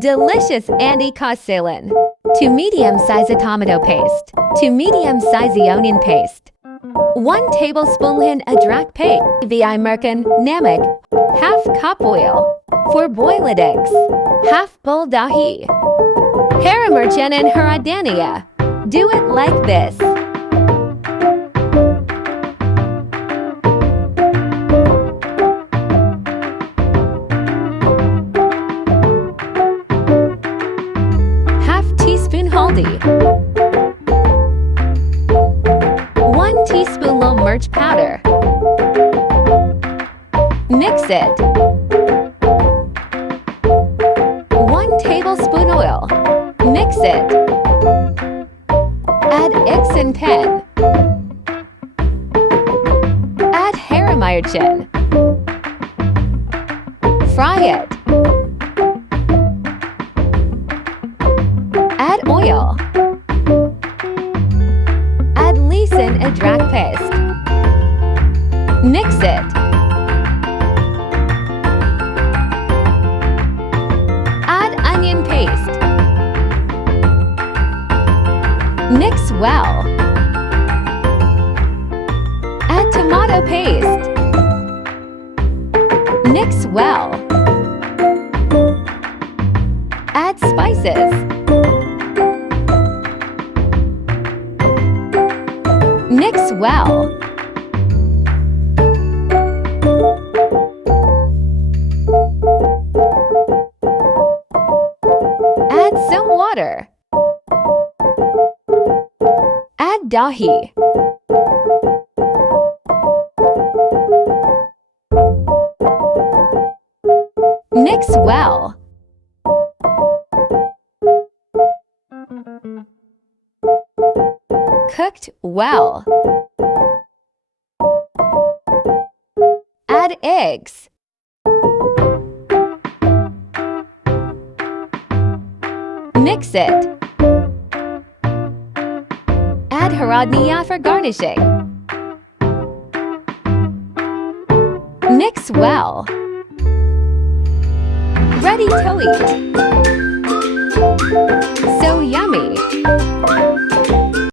Delicious Andy Salan. 2 medium-sized tomato paste. 2 medium-sized onion paste. 1 tablespoon adrak paste. Vi merkan namak. Half cup oil. 4 boiled eggs. Half bowl dahi. Haramerchan and haradania. Do it like this. Teaspoon haldi. 1 teaspoon lal mirch powder. Mix it. 1 tablespoon oil. Mix it. Add eggs and pan. Add haramerchan. Fry it. Add oil. Add listen adrak paste. Mix it. Add onion paste. Mix well. Add tomato paste. Mix well. Add spices. Mix well. Add some water. Add dahi. Mix well. Cooked well. Add eggs. Mix it. Add haradnia for garnishing. Mix well. Ready to eat. So yummy.